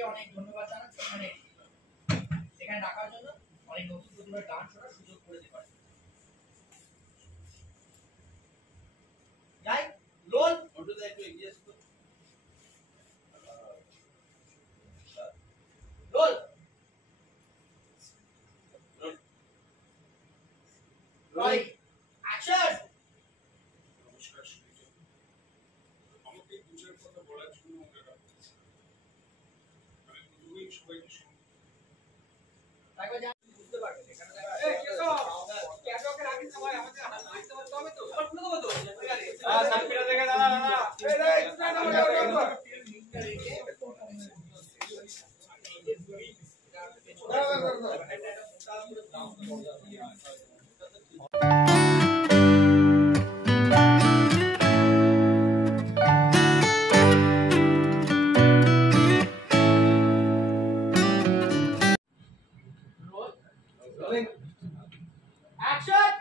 সবাইকে অনেক ধন্যবাদ জানাচ্ছি মানে এখানে ডাকার জন্য অনেক নতুন প্রতিভার গান শোনার সুযোগ করে দিতে পারে যাই রোল ওটা একটু এগিয়ে আসো রোল রোল অ্যাকশন নমস্কার সুবিজয় আমাকে দুজনের কথা বলার জন্য ওনারা আমি প্রথমেই সবাইকে তাইবা যা বুঝতে পারবে এখানে এই কে তো ক্যাটকে রাখিস না ভাই আমাদের আসতে পারতে হবে তো আর শুনে দেবো তো হ্যাঁ সাইকেলটা দেখে দাঁড়া দাঁড়া এই রে তুমি না অ্যাকশন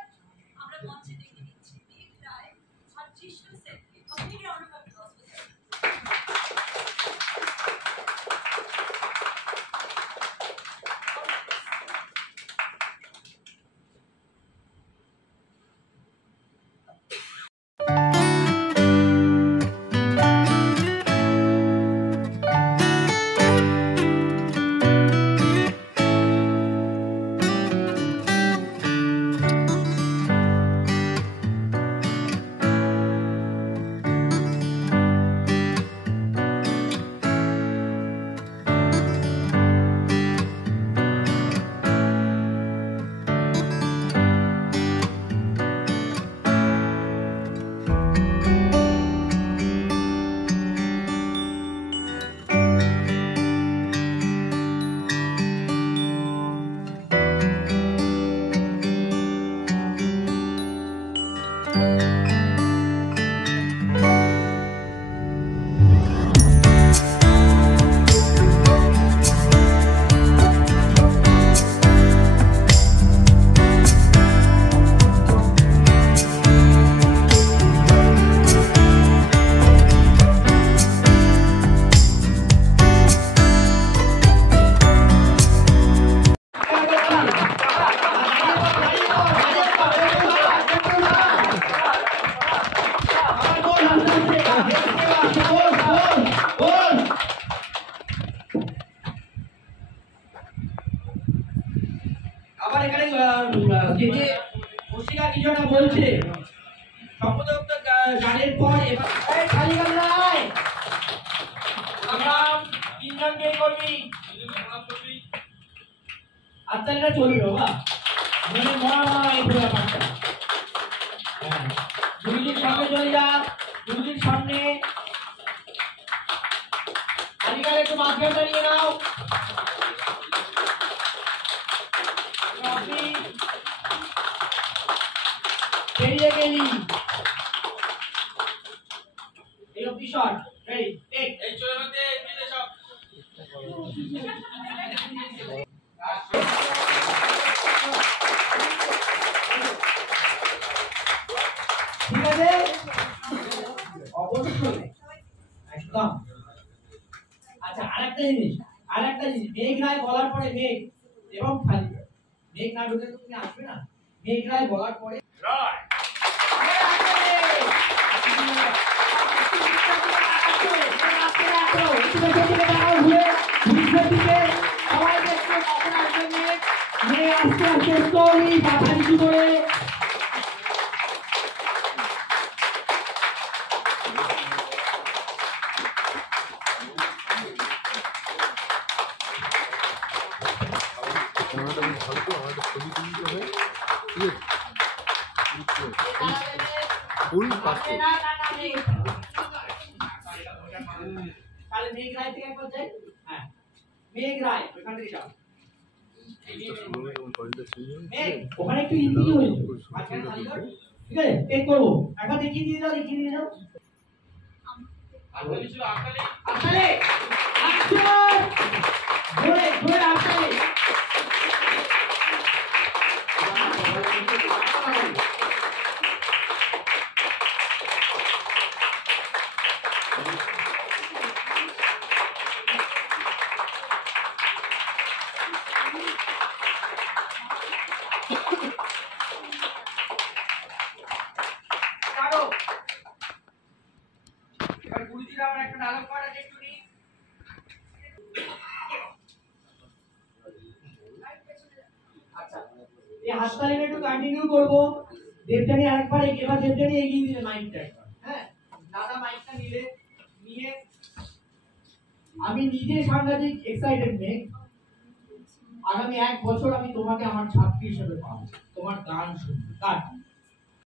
আমরা মঞ্চে দেখে নিচ্ছি মেঘ রায় আর জিষ্ণু সেনকে আপনি কি অনুভব করছেন আবার এখানে যে মুশিকা কিছুটা বলছে সম্পদক্ত গানের পর এবার এই খালি গান আমরা তিনজনকে করবি আচ্ছা এটা চলবে বাবা মানে মরা এই পুরো ব্যাপারটা হ্যাঁ দুইদিন সামনে চলে যা দুইদিন সামনে আজকাল একটু মাঝখানে দাঁড়িয়ে নাও বেরিয়ে গেলি এই অব্দি শট রেডি টেক এই চলে মধ্যে এদিকে সব ঠিক আছে অবশ্যই একদম আচ্ছা আরেকটা জিনিস মেঘ রায় বলার পরে মেঘ এবং খালি মেঘ না ঢুকে তুমি আসবে না মেঘ রায় বলার পরে রায় ফুল পাশে তাহলে মেঘ রায় থেকে একবার যাই হ্যাঁ মেঘ রায় ওখান থেকে যাও মেঘ ওখানে একটু হিন্দি হইল মাঝখানে খালি কর ঠিক আছে টেক করবো একবার দেখিয়ে দিয়ে যাও আকালি ছিল আকালি আকালে অ্যাকশন ঘুরে ঘুরে আকালে এবার গুরুজির আবার একটা ডায়লগ পাঠ আছে একটু নি। আচ্ছা এই হাততালিটা একটু কন্টিনিউ করব। দেবযানী আরেকবার এবার দেবযানী এগিয়ে দিলে মাইকটা একবার। হ্যাঁ দাদা মাইকটা নিয়ে আমি নিজে সাংঘাতিক এক্সাইটেড মেয়ে। আগামী 1 বছর আমি তোমাকে আমার ছাত্রী হিসেবে পাবো, তোমার গান শুনবো।